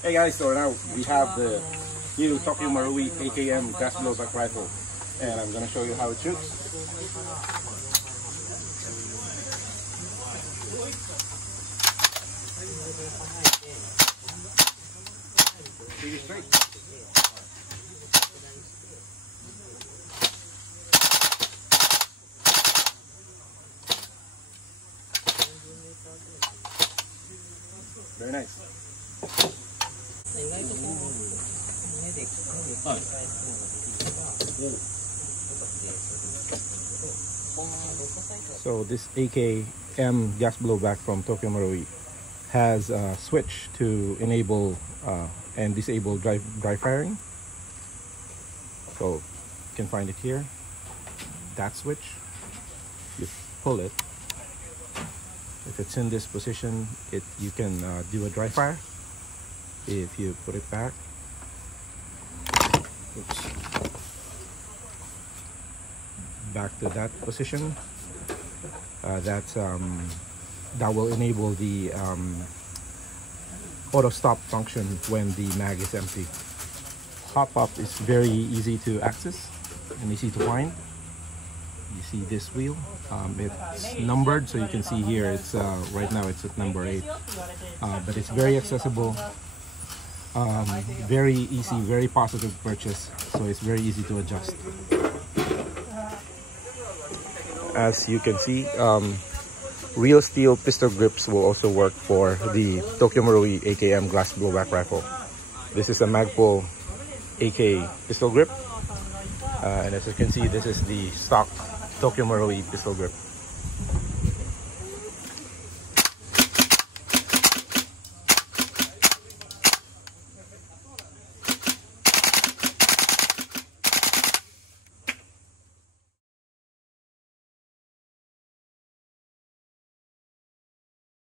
Hey guys, so now we have the new Tokyo Marui AKM gas blowback rifle, and I'm gonna show you how it shoots. Shoot it straight. Very nice. So this AKM gas blowback from Tokyo Marui has a switch to enable and disable dry firing. So you can find it here. That switch, you pull it. If it's in this position, you can do a dry fire. If you put it back, oops, back to that position, that will enable the auto stop function when the mag is empty. Pop-up is very easy to access and easy to find. You see this wheel, it's numbered, so you can see here it's right now it's at number 8, but it's very accessible, very easy, very positive purchase, so it's very easy to adjust. As you can see, real steel pistol grips will also work for the Tokyo Marui AKM glass blowback rifle. This is a Magpul AK pistol grip, and as you can see, this is the stock Tokyo Marui pistol grip.